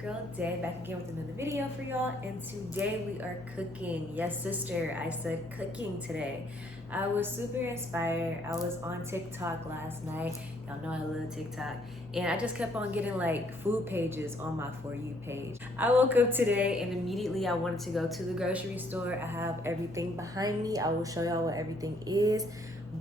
girl Day, back again with another video for y'all, and today we are cooking. Yes, sister, I said cooking today. I was super inspired. I was on TikTok last night. Y'all know I love TikTok. And I just kept on getting like food pages on my For You page. I woke up today and immediately I wanted to go to the grocery store. I have everything behind me. I will show y'all what everything is.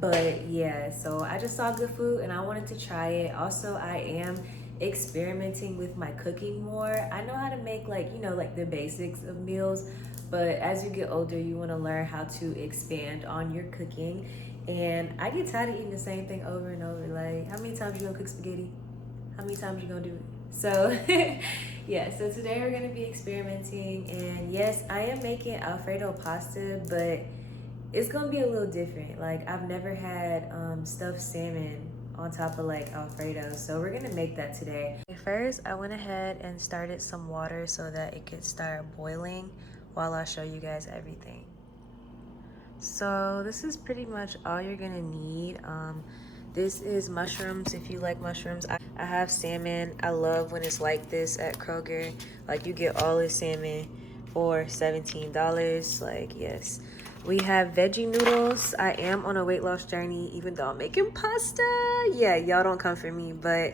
But yeah, so I just saw good food and I wanted to try it. Also, I am experimenting with my cooking more. I know how to make like the basics of meals, but as you get older you want to learn how to expand on your cooking. And I get tired of eating the same thing over and over. Like, how many times you gonna cook spaghetti? How many times you gonna do it? So yeah, so today we're gonna be experimenting, and yes, I am making Alfredo pasta, but it's gonna be a little different. Like, I've never had stuffed salmon on top of like Alfredo, so we're gonna make that today. First, I went ahead and started some water so that it could start boiling while I show you guys everything. So this is pretty much all you're gonna need. This is mushrooms if you like mushrooms. I have salmon. I love when it's like this at Kroger. Like, you get all this salmon for $17. Like, yes. We have veggie noodles. I am on a weight loss journey, even though I'm making pasta. Yeah, y'all don't come for me, but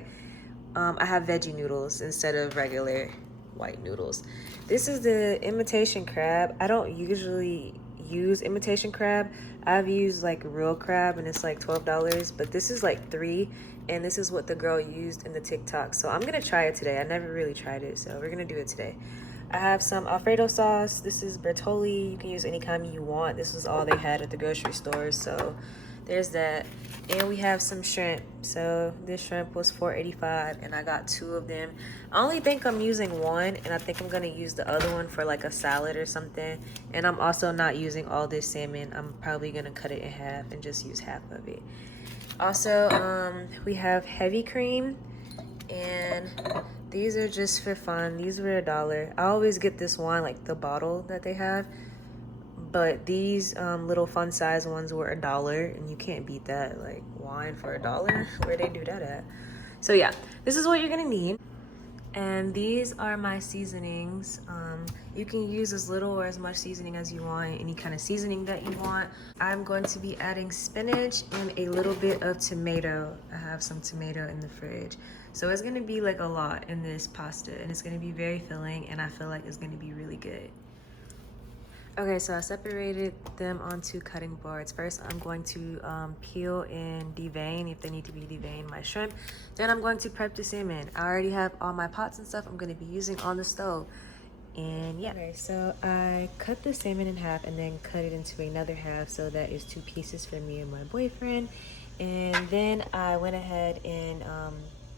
I have veggie noodles instead of regular white noodles. This is the imitation crab. I don't usually use imitation crab. I've used like real crab and it's like $12, but this is like $3, and this is what the girl used in the TikTok. So I'm gonna try it today. I never really tried it, so we're gonna do it today. I have some Alfredo sauce. This is Bertolli. You can use any kind you want. This was all they had at the grocery store, so there's that. And we have some shrimp. So this shrimp was $4.85 and I got 2 of them. I only think I'm using 1, and I think I'm gonna use the other one for like a salad or something. And I'm also not using all this salmon. I'm probably gonna cut it in half and just use half of it. Also, we have heavy cream, and these are just for fun. These were $1. I always get this one, like the bottle that they have, but these little fun size ones were $1, and you can't beat that. Like, wine for $1? Where they do that at? So yeah, this is what you're gonna need. And these are my seasonings. You can use as little or as much seasoning as you want, any kind of seasoning that you want. I'm going to be adding spinach and a little bit of tomato. I have some tomato in the fridge. So it's gonna be like a lot in this pasta, and it's gonna be very filling, and I feel like it's gonna be really good. Okay, so I separated them onto cutting boards. First, I'm going to peel and devein, if they need to be deveined, my shrimp. Then I'm going to prep the salmon. I already have all my pots and stuff I'm going to be using on the stove. And yeah. Okay, so I cut the salmon in half and then cut it into another half, so that is 2 pieces for me and my boyfriend. And then I went ahead and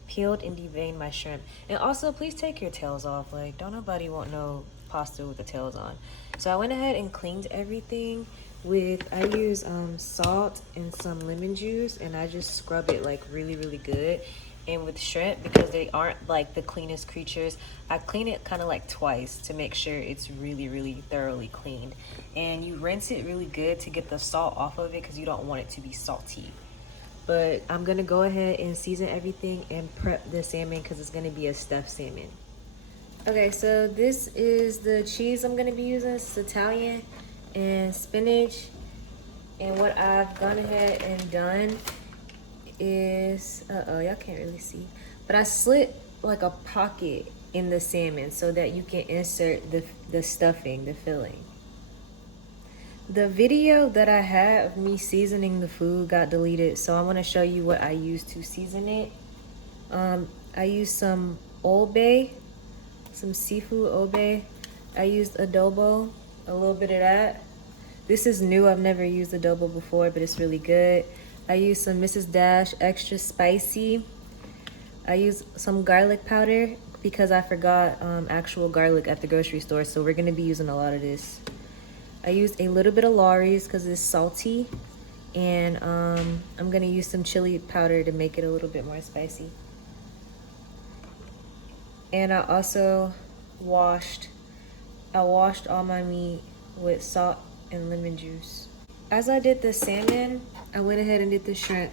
peeled and deveined my shrimp. And also, please take your tails off. Like, don't nobody want no pasta with the tails on. So I went ahead and cleaned everything with, I use salt and some lemon juice, and I just scrub it like really good. And with shrimp, because they aren't like the cleanest creatures, I clean it kind of like twice to make sure it's really thoroughly cleaned. And you rinse it really good to get the salt off of it, because you don't want it to be salty. But I'm gonna go ahead and season everything and prep the salmon, because it's gonna be a stuffed salmon. Okay, so this is the cheese I'm gonna be using. It's Italian, and spinach. And what I've gone ahead and done is, y'all can't really see, but I slit like a pocket in the salmon so that you can insert the stuffing, the filling. The video that I had of me seasoning the food got deleted, so I want to show you what I used to season it. I used some Old Bay, some seafood Old Bay. I used adobo, a little bit of that. This is new. I've never used adobo before, but it's really good. I used some Mrs. Dash extra spicy. I used some garlic powder because I forgot actual garlic at the grocery store, so we're gonna be using a lot of this. I used a little bit of Lawry's because it's salty, and I'm gonna use some chili powder to make it a little bit more spicy. And I also washed all my meat with salt and lemon juice. As I did the salmon, I went ahead and did the shrimp.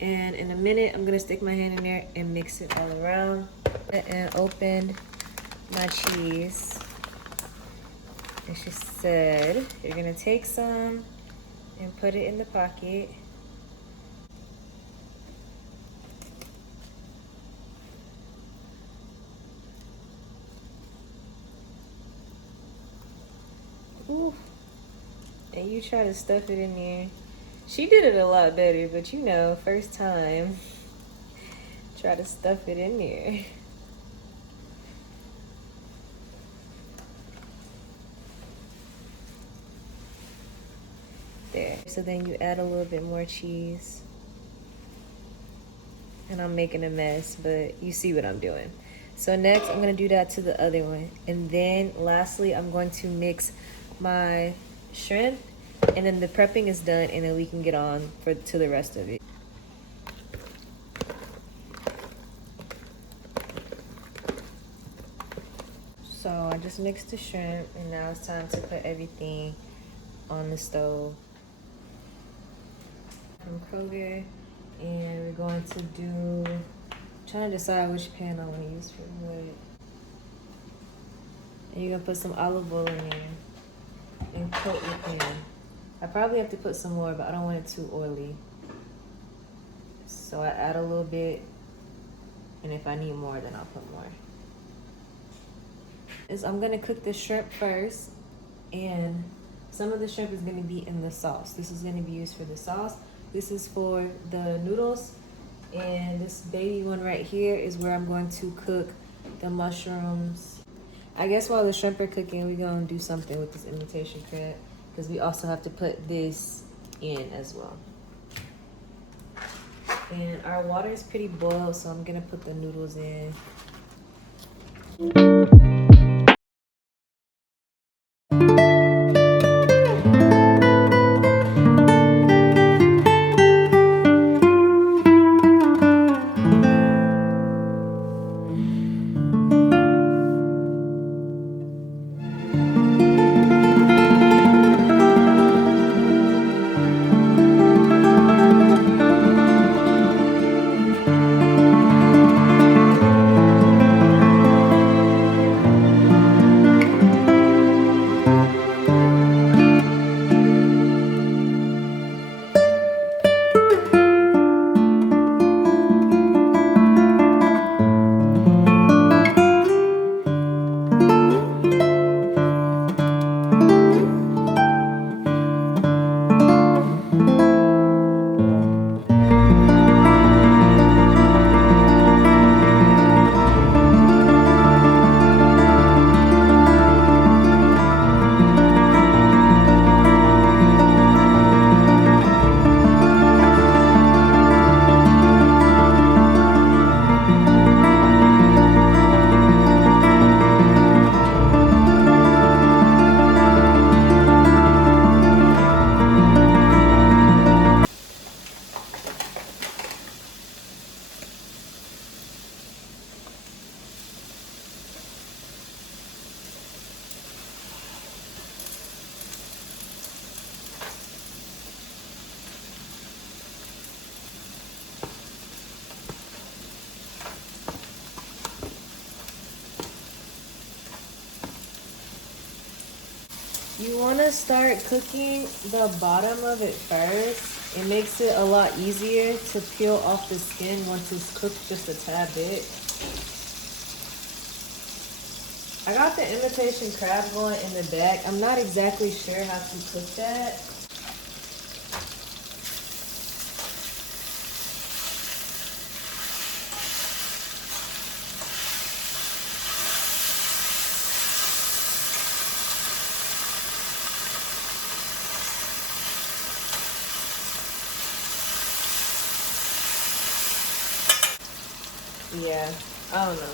And in a minute, I'm gonna stick my hand in there and mix it all around. And opened my cheese. And she said, you're gonna take some and put it in the pocket. Ooh. And you try to stuff it in there. She did it a lot better, but you know, first time. Try to stuff it in there. There. So then you add a little bit more cheese. And I'm making a mess, but you see what I'm doing. So next, I'm gonna do that to the other one. And then lastly, I'm going to mix my shrimp, and then the prepping is done, and then we can get on to the rest of it. So I just mixed the shrimp, and now it's time to put everything on the stove. From Kroger, and we're going to do, trying to decide which pan I want to use for what. And you're gonna put some olive oil in there and coat your pan. I probably have to put some more, but I don't want it too oily. So I add a little bit, and if I need more, then I'll put more. I'm gonna cook the shrimp first, and some of the shrimp is gonna be in the sauce. This is gonna be used for the sauce. This is for the noodles, and this baby one right here is where I'm going to cook the mushrooms. I guess while the shrimp are cooking, we're gonna do something with this imitation crab, because we also have to put this in as well. And our water is pretty boiled, so I'm gonna put the noodles in. You want to start cooking the bottom of it first. It makes it a lot easier to peel off the skin once it's cooked just a tad bit. I got the imitation crab going in the back. I'm not exactly sure how to cook that. Yeah, I don't know.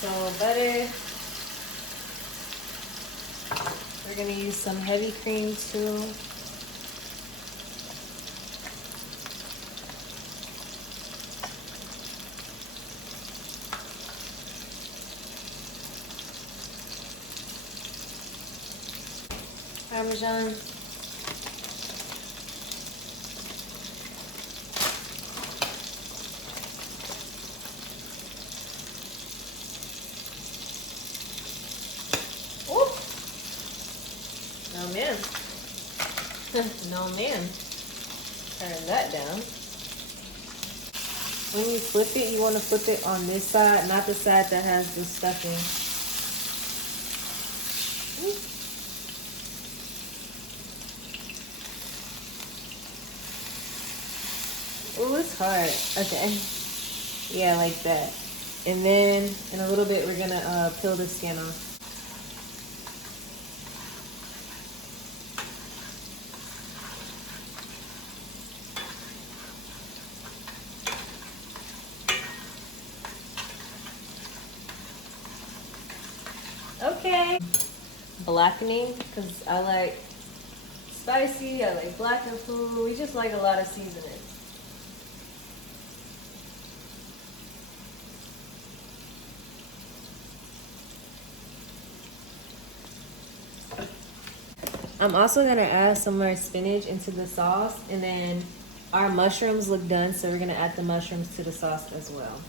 So butter. We're gonna use some heavy cream too. Parmesan. No, ma'am. Turn that down. When you flip it, you want to flip it on this side, not the side that has the stuffing. Oh, it's hard. Okay. Yeah, like that. And then in a little bit, we're gonna peel the skin off. Okay. Blackening, because I like spicy, I like blackened food. We just like a lot of seasoning. I'm also gonna add some more spinach into the sauce, and then our mushrooms look done, so we're gonna add the mushrooms to the sauce as well.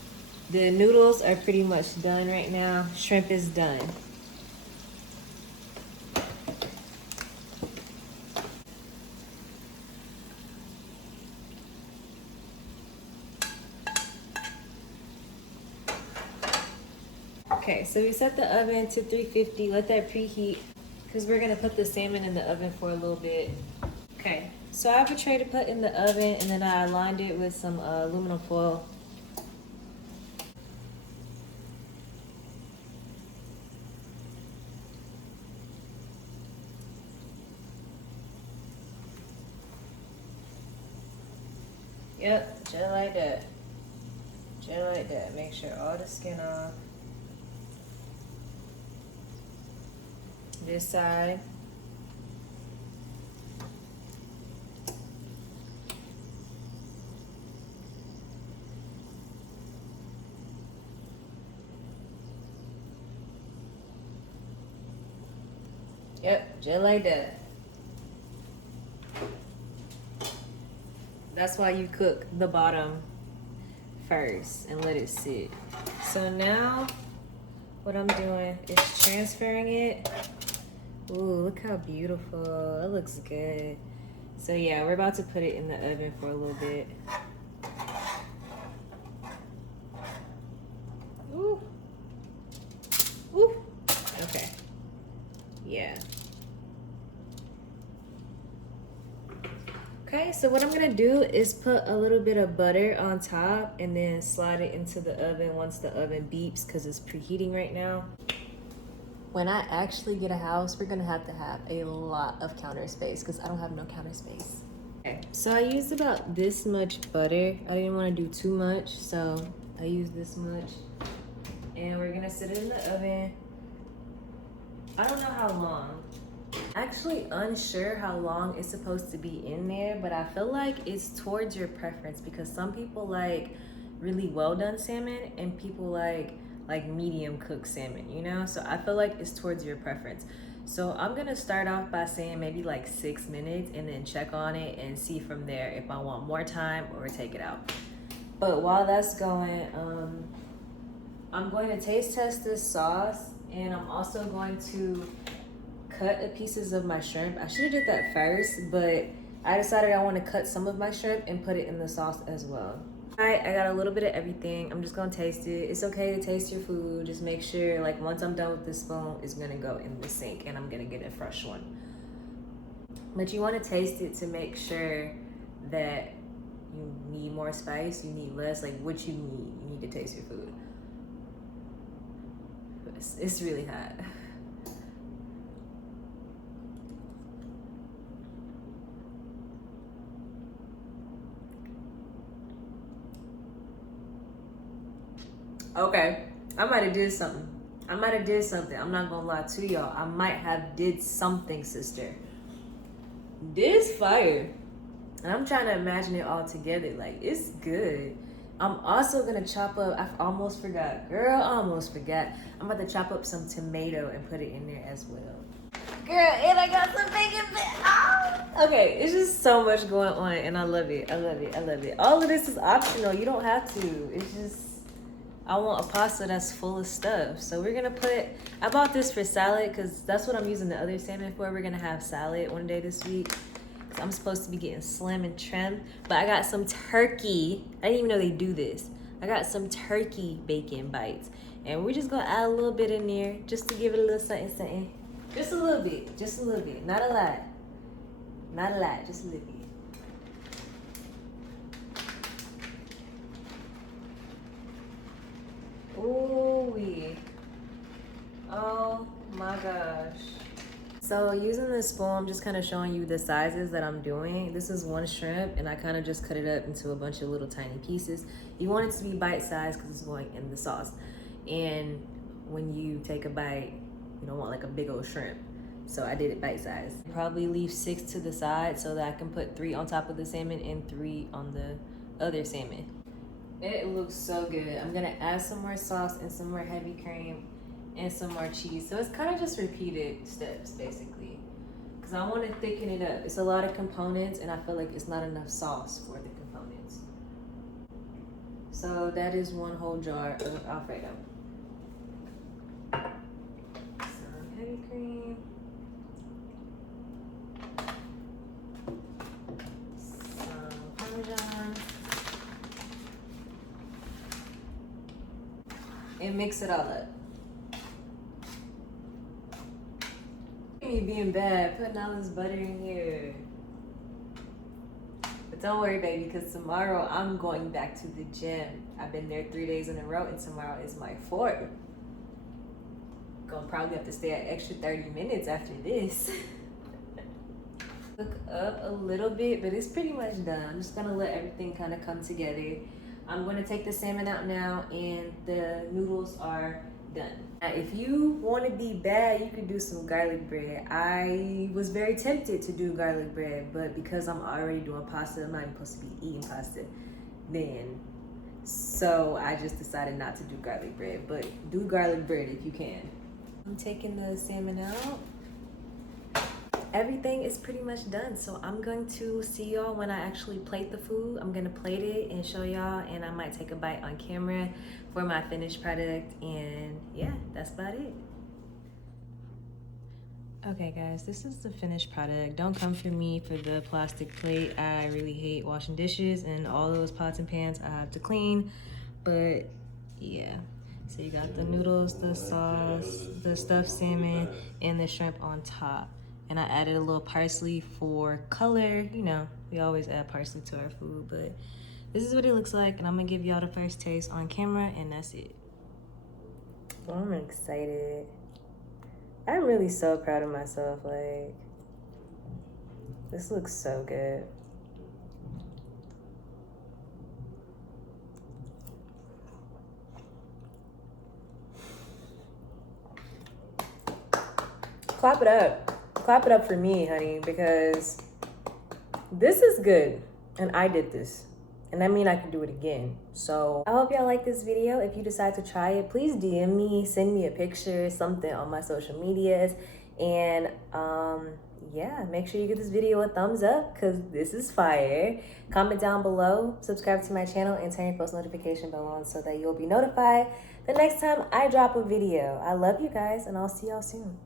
The noodles are pretty much done right now. Shrimp is done. Okay, so we set the oven to 350, let that preheat, because we're gonna put the salmon in the oven for a little bit. Okay, so I have a tray to put in the oven, and then I lined it with some aluminum foil. Yep, just like that. Just like that. Make sure all the skin off. This side. Yep, just like that. That's why you cook the bottom first and let it sit. So now what I'm doing is transferring it. Ooh, look how beautiful. It looks good. So yeah, we're about to put it in the oven for a little bit. Ooh. Ooh. Okay. Yeah. Okay, so what I'm gonna do is put a little bit of butter on top and then slide it into the oven once the oven beeps, because it's preheating right now. When I actually get a house, we're gonna have to have a lot of counter space because I don't have no counter space. Okay, so I used about this much butter. I didn't want to do too much, so I used this much. And we're gonna sit it in the oven. I don't know how long. Actually unsure how long it's supposed to be in there, but I feel like it's towards your preference, because some people like really well done salmon and people like medium cooked salmon, you know? So I feel like it's towards your preference. So I'm gonna start off by saying maybe like 6 minutes and then check on it and see from there if I want more time or take it out. But while that's going, I'm going to taste test this sauce, and I'm also going to cut the pieces of my shrimp. I should have did that first, but I decided I want to cut some of my shrimp and put it in the sauce as well. All right, I got a little bit of everything. I'm just gonna taste it. It's okay to taste your food. Just make sure, like, once I'm done with this spoon, it's gonna go in the sink and I'm gonna get a fresh one. But you want to taste it to make sure that you need more spice, you need less, like what you need. You need to taste your food. It's really hot. Okay, I might have did something. I'm not gonna lie to y'all. I might have did something, sister. This fire. And I'm trying to imagine it all together. Like, it's good. I'm also gonna chop up, I almost forgot. Girl, I almost forgot. I'm about to chop up some tomato and put it in there as well. Girl, and I got some bacon. Okay, it's just so much going on and I love it. I love it. I love it. All of this is optional. You don't have to. It's just, I want a pasta that's full of stuff. So we're gonna put, I bought this for salad because that's what I'm using the other salmon for. We're gonna have salad one day this week. I'm supposed to be getting salmon trim, but I got some turkey. I didn't even know they do this. I got some turkey bacon bites, and we're just gonna add a little bit in there just to give it a little something, something. Just a little bit, just a little bit. Not a lot. Not a lot, just a little bit. Ooh wee. Oh my gosh. So using this spoon, I'm just kind of showing you the sizes that I'm doing. This is one shrimp, and I kind of just cut it up into a bunch of little tiny pieces. You want it to be bite-sized because it's going in the sauce. And when you take a bite, you don't want like a big old shrimp. So I did it bite-sized. Probably leave 6 to the side so that I can put 3 on top of the salmon and 3 on the other salmon. It looks so good. I'm gonna add some more sauce and some more heavy cream and some more cheese. So it's kind of just repeated steps basically, because I want to thicken it up. It's a lot of components and I feel like it's not enough sauce for the components. So that is 1 whole jar of Alfredo. Some heavy cream. Some Parmesan. And mix it all up. Me being bad, putting all this butter in here. But don't worry, baby, because tomorrow I'm going back to the gym. I've been there 3 days in a row, and tomorrow is my 4th. Gonna probably have to stay an extra 30 minutes after this. Cook up a little bit, but it's pretty much done. I'm just gonna let everything kind of come together. I'm gonna take the salmon out now, and the noodles are done. Now, if you want to be bad, you could do some garlic bread. I was very tempted to do garlic bread, but because I'm already doing pasta, I'm not even supposed to be eating pasta then. So I just decided not to do garlic bread, but do garlic bread if you can. I'm taking the salmon out. Everything is pretty much done, so I'm going to see y'all when I actually plate the food. I'm gonna plate it and show y'all, and I might take a bite on camera for my finished product, and yeah, that's about it. Okay guys, this is the finished product. Don't come for me for the plastic plate. I really hate washing dishes, and all those pots and pans I have to clean, but yeah. So you got the noodles, the sauce, the stuffed salmon, and the shrimp on top. And I added a little parsley for color. You know, we always add parsley to our food, but this is what it looks like, and I'm gonna give y'all the first taste on camera, and that's it. Well, I'm excited. I'm really so proud of myself. Like, this looks so good. Clap it up. Clap it up for me, honey, because this is good, and I did this, and that means I can do it again. So I hope y'all like this video. If you decide to try it, please DM me, send me a picture, something on my social medias, and yeah, make sure you give this video a thumbs up because this is fire. Comment down below, subscribe to my channel, and turn your post notification bell on so that you'll be notified the next time I drop a video. I love you guys, and I'll see y'all soon.